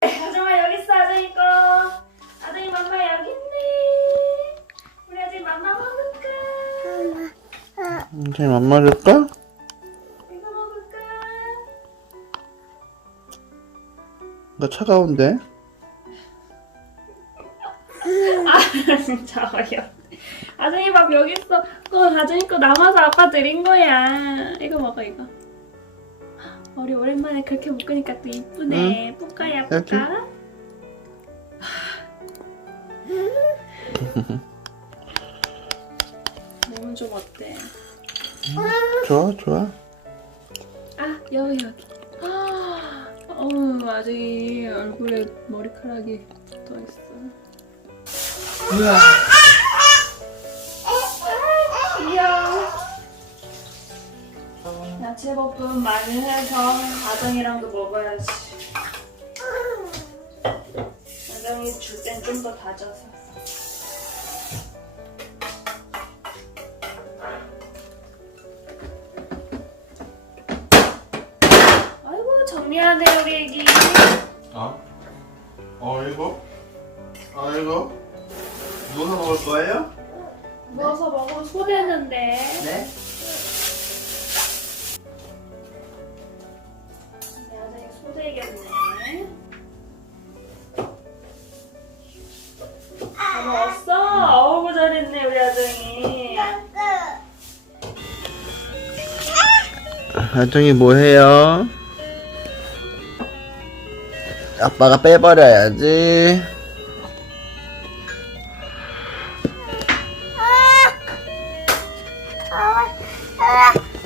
아줌마 여기 있어 아저이 거 아저이 맘마 여기 있네 우리 아저이 맘마 먹을까 제 맘마 줄까? 이거 먹을까 나 차가운데. 드린 거야. 이거 먹어 이거. 머리 오랜만에 그렇게 묶으니까 또 이쁘네. 뿌까 야 뿌까? 몸은 좀 어때? 좋아, 좋아. 아 여기 여기. 아, 어우 아직 얼굴에 머리카락이 붙어있어. 우와. 귀여워 야채볶음 많이 해서 아정이랑도 먹어야지 아정이 줄 땐 좀 더 다져서 아이고 정리하네 우리 애기 어? 어이구? 어이구? 누워서 먹을 거예요? 누워서 먹으면 소되는데 네. 아정이 뭐해요? 아빠가 빼버려야지.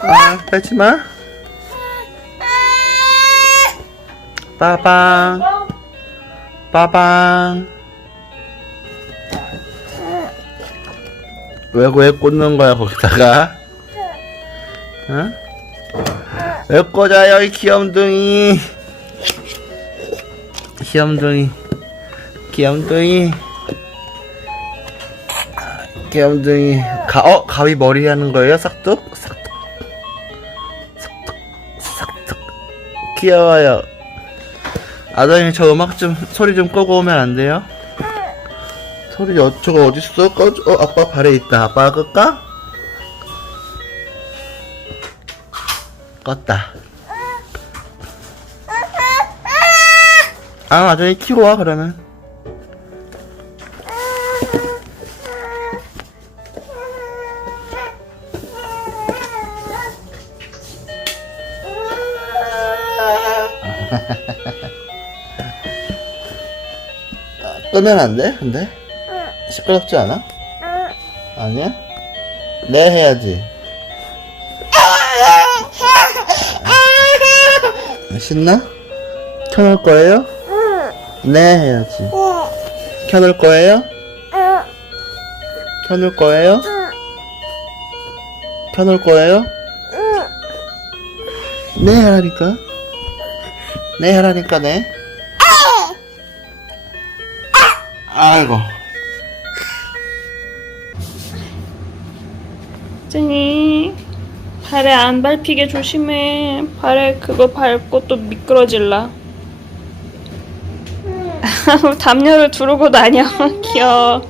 아, 빼지 마. 빠방, 어? 빠방. 왜, 왜 꽂는 거야, 거기다가? 응? 왜 꽂아요, 이 귀염둥이? 귀염둥이. 귀염둥이. 귀염둥이. 가, 어? 가위 머리 하는 거예요? 싹둑? 싹둑. 싹둑. 싹둑. 귀여워요. 아담이 저 음악 좀, 소리 좀 끄고 오면 안 돼요? 소리, 어, 저거 어딨어? 꺼줘. 어, 아빠 발에 있다. 아빠가 끌까? 껐다. 아, 아저이 키고 와, 그러면. 끄면 안 돼? 근데? 시끄럽지 않아? 아니야? 네 해야지. 신나? 켜놓을 거예요? 네 해야지. 켜놓을 거예요? 켜놓을 거예요? 켜놓을 거예요? 네 하라니까. 네 하라니까 네. 아이고. 쟁이 발에 안 밟히게 조심해. 발에 그거 밟고 또 미끄러질라. 담요를 두르고 다녀. 귀여워.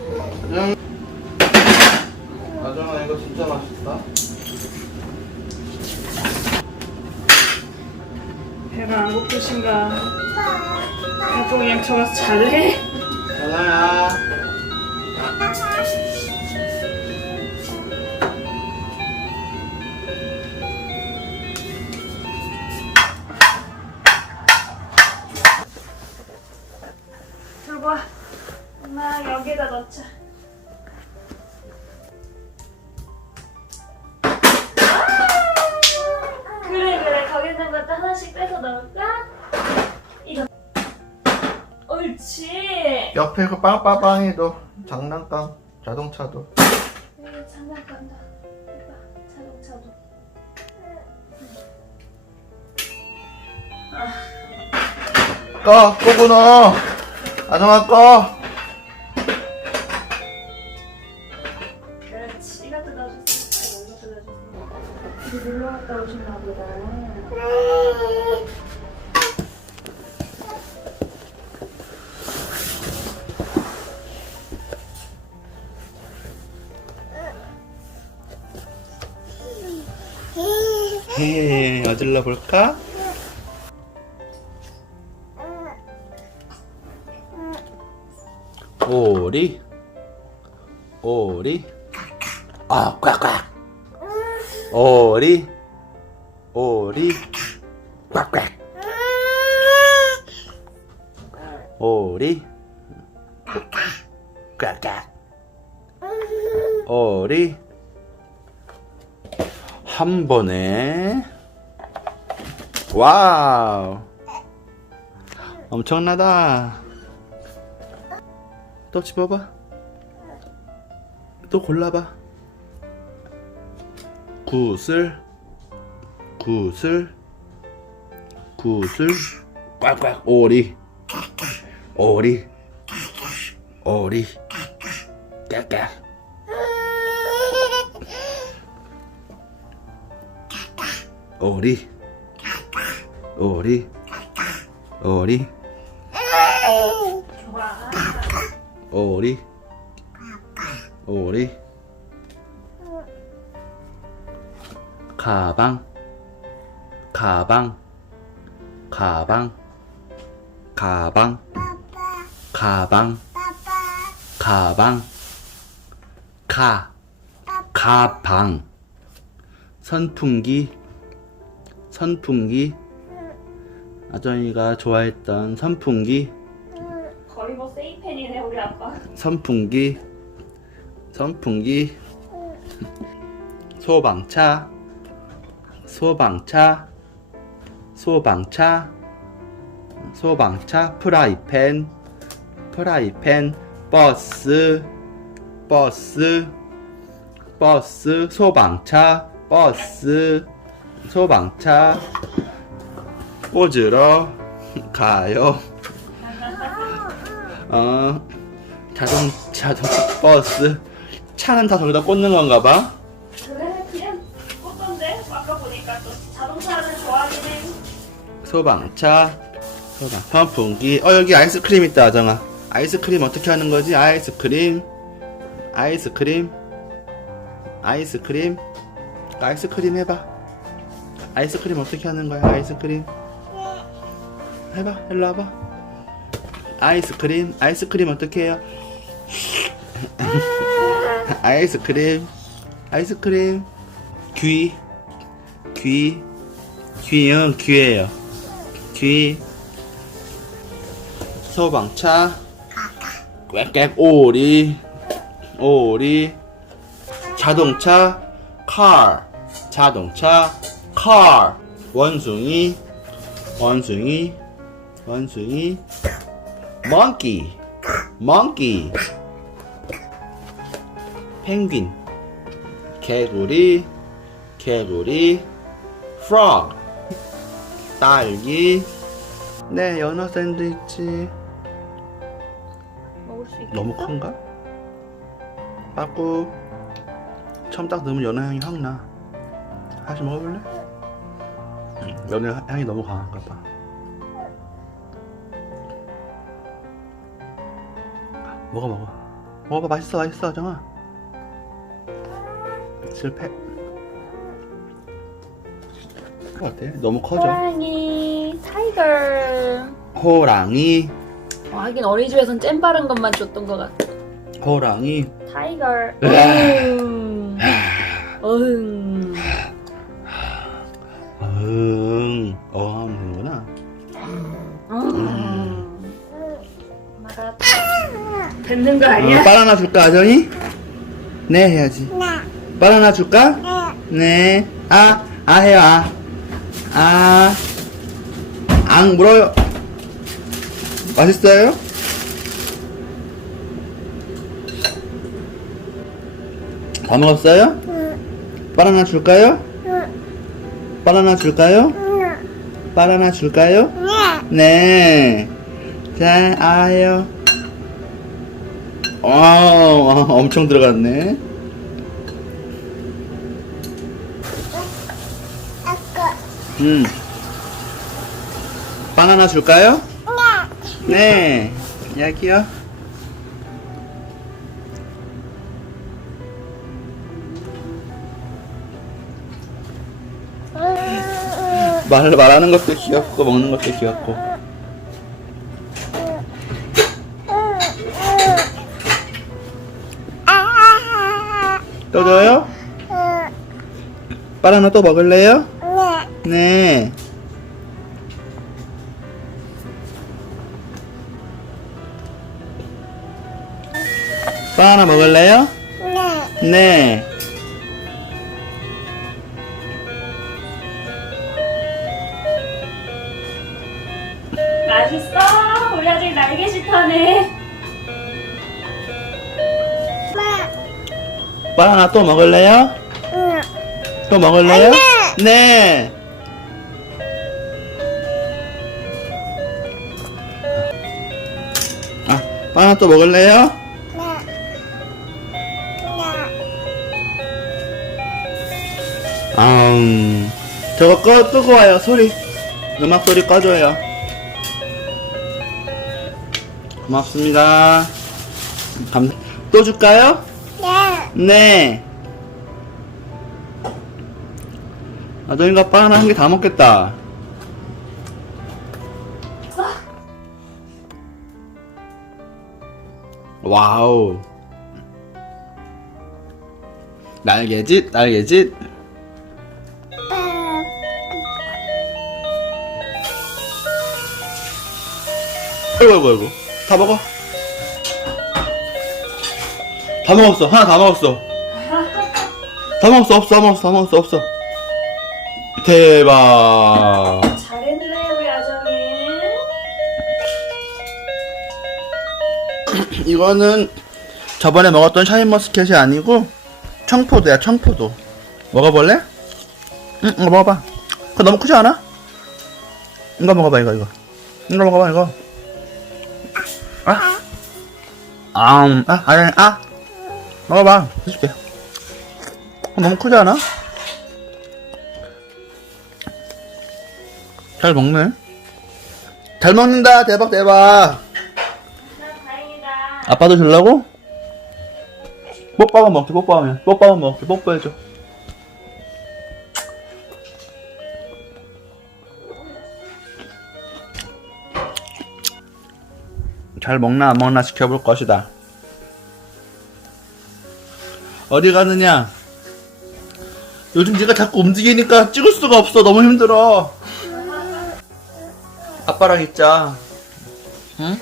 아정아 이거 진짜 맛있다. 배가 안 고프신가? 아빠 그냥 저가서 잘래? 전화야. 여기다 넣자 아! 그래 그래 거기 있는 것도 하나씩 빼서 넣을까? 이거 옳지 옆에 그 빵빠빵이도 장난감 자동차도. 여기 장난감도 해봐 자동차도 꺼 넣어. 아정아 꺼. 헤 어딜러 볼까? 오리. 오리. 아 꽉꽉. 오리. 오리. 꽉꽉. 오리. 꽉꽉. 오리 한 번에. 와우. 엄청나다. 또 집어봐. 또 골라봐. 구슬 구슬 구슬 꽉꽉 오리 오리 오리 깨깨 오리 오리 오리. 오리 오리 가방 가방 가방 가방 가방 가방 가 가방 선풍기 선풍기. 아정이가 좋아했던 선풍기. 거의 뭐 세이펜이네 우리 아빠. 선풍기. 선풍기. 소방차. 소방차. 소방차. 소방차. 프라이팬. 프라이팬. 버스. 버스. 버스. 소방차. 버스 소방차. 꽂으러 가요. 어 자동 자동 버스. 차는 다 저기다 꽂는 건가 봐. 그래 그냥 꽂던데? 아까 보니까 또 자동차를 좋아하긴 해. 소방차. 소방 선풍기. 어 여기 아이스크림 있다 아정아. 아이스크림 어떻게 하는 거지? 아이스크림. 아이스크림. 아이스크림. 아이스크림 해봐 아이스크림 어떻게 하는 거야 아이스크림 해봐 일로 와봐 아이스크림 아이스크림 어떻게 해요 아이스크림 아이스크림 귀 귀, 귀는 귀예요. 귀. 소방차. 꽥꽥 오리. 오리. 자동차. car. 자동차. Car. 원숭이. 원숭이. 원숭이. monkey. monkey. 펭귄. 개구리. 개구리. frog 딸기 네 연어 샌드위치 먹을 수? 너무 큰가? 빠꾸 처음 딱 넣으면 연어 향이 확나 다시 먹어볼래? 음, 연어 향이 너무 강한가 봐 먹어 먹어 먹어봐 맛있어 맛있어 정아 실패 어때? 너무 커져 호랑이 타이거. 호랑이 어, 하긴 어린이집에선 잼 바른 것만 줬던 것 같아. 호랑이 타이거. 어흥. 어흥. 듣는 거 아니야? 어, 바나나 줄까, 아정이? 네, 해야지. 바나나 줄까? 네. 아, 아 해요, 아. 아. 앙 물어요. 맛있어요? 다 먹었어요? 바나나 줄까요? 바나나 줄까요? 바나나 줄까요? 네. 자, 아요. 어, 엄청 들어갔네. 음. 바나나 줄까요? 네. 여기요. 말, 말하는 것도 귀엽고, 먹는 것도 귀엽고. 또 줘요? 바나나 또 먹을래요? 네. 바나나 먹을래요? 네. 맛있어? 우리 아직 날개짓 하네. 바나나 또 먹을래요? 또 먹을래요? 네. 아, 바나나 또 먹을래요? 아, 음, 저거 꺼, 끄고 와요, 소리. 음악 소리 꺼줘요. 고맙습니다. 감, 또 줄까요? 네. 아, 너희가 바나나 한 개 다 먹겠다. 와우. 날개짓, 날개짓. 아이고, 아이고, 아이고. 다 먹어. 다 먹었어. 하나 다 먹었어. 다 먹었어. 없어. 다 먹었어. 다 먹었어. 없어. 대박. 잘했네 우리 아정이. 이거는 저번에 먹었던 샤인머스켓이 아니고 청포도야. 청포도. 먹어볼래? 응, 이거 먹어봐. 그거 너무 크지 않아? 이거 먹어봐. 이거 이거. 이거 먹어봐. 이거. 아, 아, 음, 아, 아니, 아. 먹어봐. 해줄게. 어, 너무 크지 않아? 잘 먹네. 잘 먹는다. 대박 대박. 아빠도 주려고? 뽀뽀하면 먹게 뽀뽀하면 뽀뽀하면 먹게 뽀뽀해줘 잘 먹나 안 먹나 지켜볼 것이다 어디 가느냐? 요즘 네가 자꾸 움직이니까 찍을 수가 없어. 너무 힘들어. 아빠랑 있자. 응?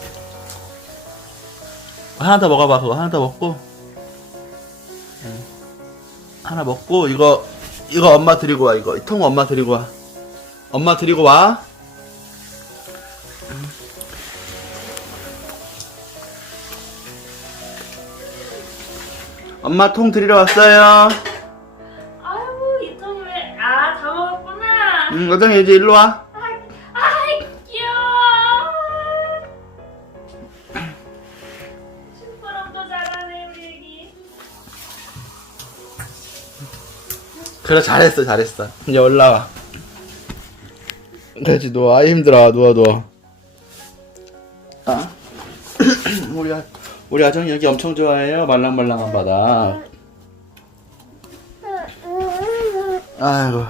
하나 더 먹어봐 그거 하나 더 먹고. 응. 하나 먹고 이거 이거 엄마 드리고 와 이거. 이 통 엄마 드리고 와. 엄마 드리고 와 엄마 통 드리러 왔어요 아유 이ton이 왜? 아다 먹었구나. 응 여정이 이제 일로 와 아이 귀여워. 심부름도 잘하네 우리 애기. 그래 잘했어 잘했어 이제 올라와 그렇지 누워 아이 힘들어 누워 누워 아 우리 아, 우리 아정이 여기 엄청 좋아해요. 말랑말랑한 바닥 아이고.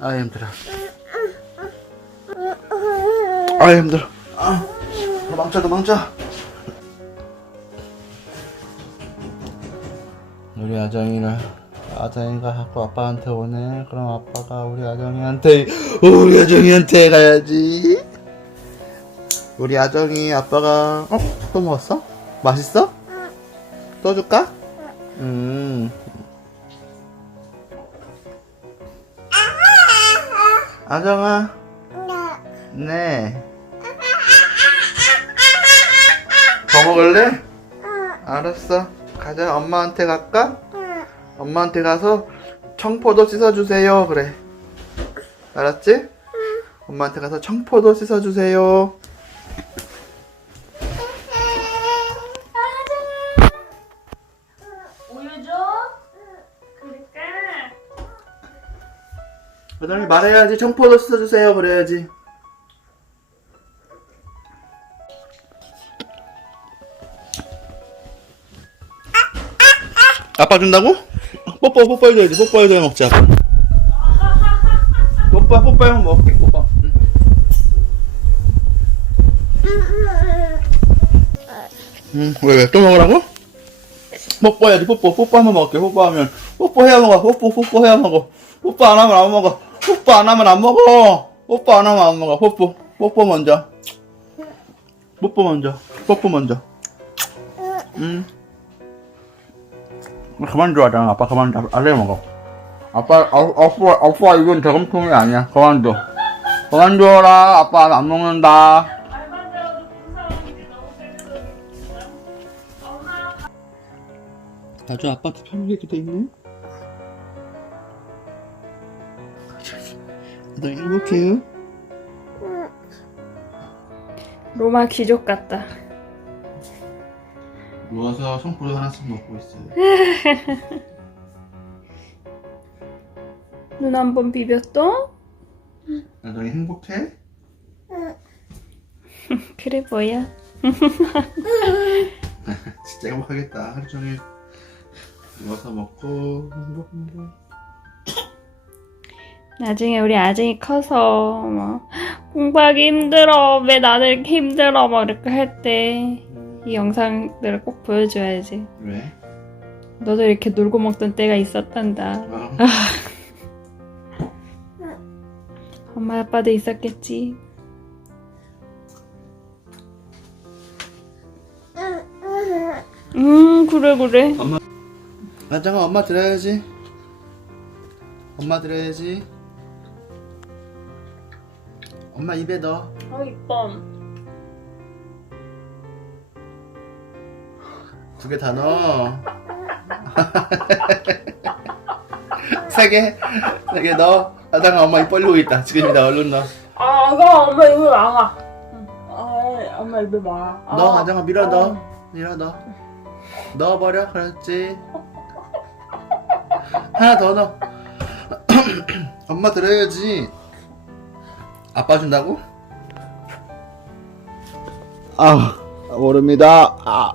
아 힘들어. 아 힘들어. 아 도망쳐 도망쳐. 우리 아정이를 아정이가 자꾸 아빠한테 오네. 그럼 아빠가 우리 아정이한테 우리 아정이한테 가야지. 우리 아정이 아빠가 어? 또 먹었어? 맛있어? 또 줄까? 음 아정아 네. 더 먹을래? 알았어. 가자. 엄마한테 갈까? 엄마한테 가서 청포도 씻어주세요. 그래. 알았지? 엄마한테 가서 청포도 씻어주세요. 아정이 말해야지. 청포도 써주세요. 그래야지. 아빠 준다고? 뽀뽀 뽀뽀해줘야지. 뽀뽀해줘야 먹자. 뽀뽀 뽀뽀하면 먹게. 뽀뽀 응왜 왜? 또 먹으라고? 뽀뽀해야지. 뽀뽀 뽀뽀하면 먹게. 뽀뽀하면. 뽀뽀해야 먹어. 뽀뽀 뽀뽀해야 먹어. 뽀뽀 안 하면 안 먹어 뽀뽀 안 하면 안 먹어. 뽀뽀 안 하면 안 먹어. 뽀뽀. 뽀뽀 먼저. 뽀뽀 먼저. 뽀뽀 먼저. 응. 그만 줘 아장. 아빠 그만 줘. 알레 먹어. 아빠 아, 아빠 아빠 이건 저금통이 아니야. 그만 줘. 그만 줘라. 아빠 안 먹는다. 아주 아빠한테 편하게 돼 있네. 너 행복해요? 로마 귀족 같다. 누워서 손가락 하나씩 먹고 있어요. 눈 한 번 비볐어? 너 행복해? 그래 보여. 진짜 행복하겠다. 하루 종일 누워서 먹고 행복 행복. 나중에 우리 아정이 커서 뭐 공부하기 힘들어 왜 나는 이렇게 힘들어 막 이렇게 할 때 이 영상들을 꼭 보여줘야지 왜? 너도 이렇게 놀고 먹던 때가 있었단다 어. 엄마 아빠도 있었겠지 음 그래 그래 나장아 엄마 들어야지. 엄마 들어야지. 엄마 입에 넣어. 어 이뻐 두 개 다 넣어. 세 개, 세 개 넣어. 아장아 엄마 입 벌리고 있다. 지금이다 얼른 넣어. 아 이거 엄마 이거 막아 아 엄마 입에 막아 넣어 아장아 밀어 넣어. 밀어 넣어. 넣어버려. 그렇지. 하나 더 넣어. 엄마 들어야지. 아빠 준다고? 아 모릅니다. 아.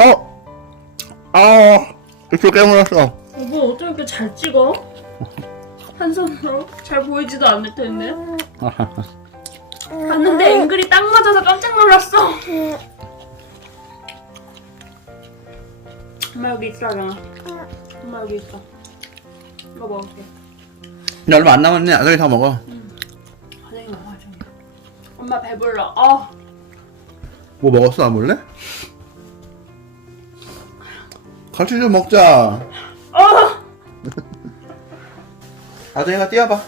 어! 아, 이쪽 깨물었어. 여보 어쩜 이렇게 잘 찍어? 한 손으로 잘 보이지도 않을 텐데 봤는 맞아서 깜짝 놀랐어 엄마 여기 있어 아정아 엄마 여기 있어 이거 먹을게 이제 얼마 안 남았네. 아들이 다 먹어. 아정이 먹어 아정이 엄마 배불러 어 뭐 먹었어, 안 볼래? 같이 좀 먹자. 어! 아들이가 뛰어봐.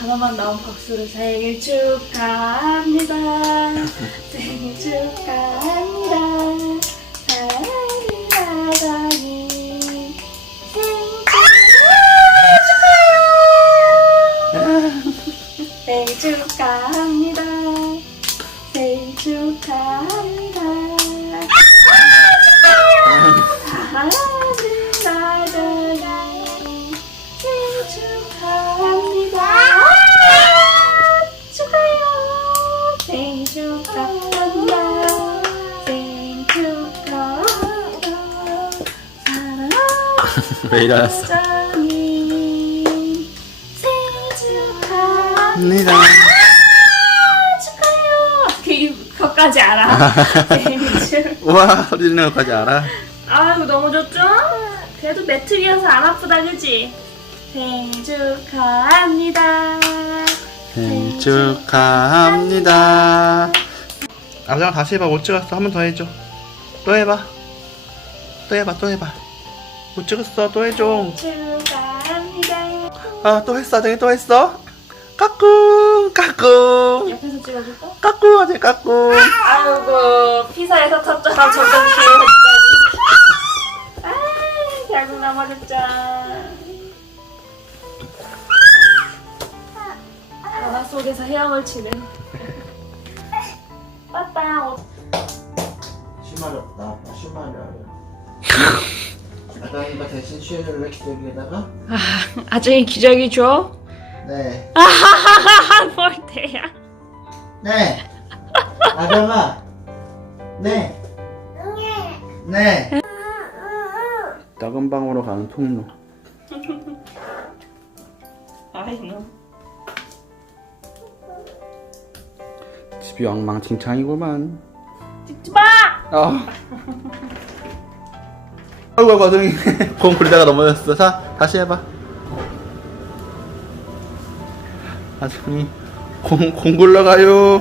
단어만 나온 박수로 생일 축하합니다. 생일 축하합니다. 사랑하는 아가니. 생일 축하해요 생일 축하합니다. 생일 축하합니다. 사랑하는 아가니. 생일 축하합니다 왜 일어났어? 생일 축하합니다 합니다. 축하해요 그 그거까지 알아 생일 축 우와, 소리 지르는 것까지 알아? 아이고 너무 좋죠? 그래도 매트리어서 안 아프다 그지? 생일 축하합니다 생일 축하합니다. 아들아 다시 해봐. 못 찍었어. 한 번 더 해줘. 또 해봐. 또 해봐. 또 해봐. 못 찍었어. 또 해줘. 축하합니다 아, 또 했어. 아들이 또 했어. 까꿍 까꿍 옆에서 찍어줄까? 까꿍 하지 까꿍 아이고 피사에서 쳤잖아 점점 귀여워지다니 아 결국 넘어졌자 바다 속에서 헤엄을 치는 빠빠 어, 신발 없다 아빠 신발이야 아가이가 대신 슈즈를 기저귀에다가 아중이 기저귀 줘? 네 아하하하 뭘 대야 네. 아정아. 네. 네. 작은 방으로 가는 통로. 아이고 집이 엉망진창이구만. 찍지 마 아. 아이고, 아이고, 아정이. 공 굴리다가 넘어졌어. 자, 다시 해봐. 아정이. 공, 공 굴러가요.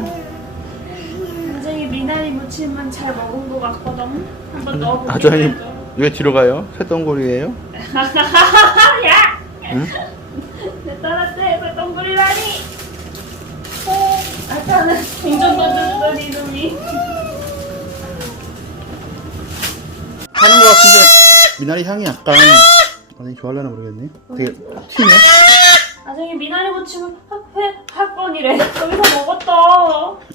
굉장히 미나리 무침은 잘 먹은 것 같거든 한번 아정이, 해줘. 왜 뒤로 가요? 쇳덩굴이에요? 야! 응? 내 동굴이라니! 어, 아까는 동전 던졌던 이놈이. 하는 거 같은데 미나리 향이 약간 아니 좋아하려나 모르겠네. 되게 튀네. 나중에 미나리 무침을 회, 할 뻔이래. 여기서 먹었다.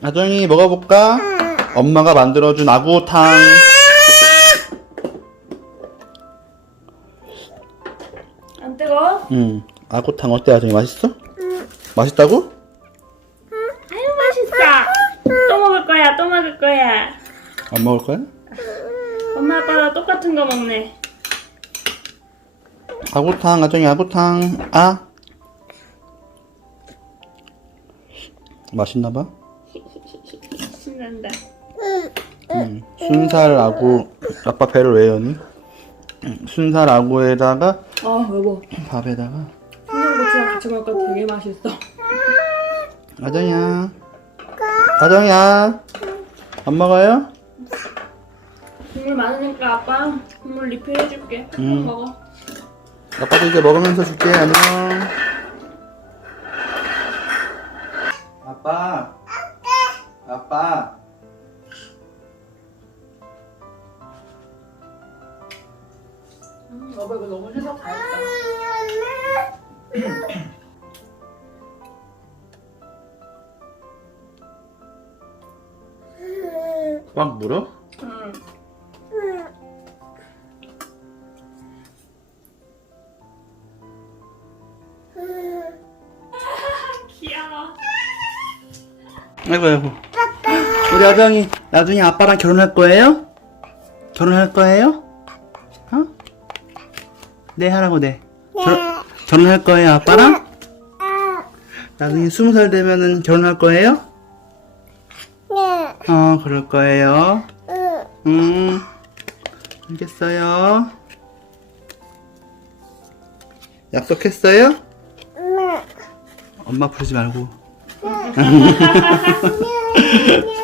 아정이 먹어볼까? 엄마가 만들어준 아구탕. 안 뜨거? 응. 아구탕 어때 아정이 맛있어? 맛있다고? 아유, 맛있어. 또 먹을 거야, 또 먹을 거야. 안 먹을 거야? 엄마, 아빠랑 똑같은 거 먹네. 아구탕 아정이 아구탕 아 맛있나 봐. 신난다. 응. 순살 아구 아빠 배를 왜 여니? 응, 순살 아구에다가 아, 여보. 밥에다가 청양고추랑 같이 먹으니까 되게 맛있어. 아정이야. 아정이야. 안 먹어요? 국물 많으니까 아빠 국물 리필해줄게. 음. 먹어. 아빠도 이제 먹으면서 줄게. 안녕. 아빠. 아빠. 음, 여보 이거 너무 해서 다 했다. 막 물어? 응. 아이고 아이고. 우리 아정이 나중에 아빠랑 결혼할 거예요? 결혼할 거예요? 어? 네 하라고 네. 결, 결혼할 거예요 아빠랑? 나중에 스무 살 되면은 결혼할 거예요? 어 그럴 거예요. 음 알겠어요. 약속했어요? 엄마 부르지 말고. ハハハハ!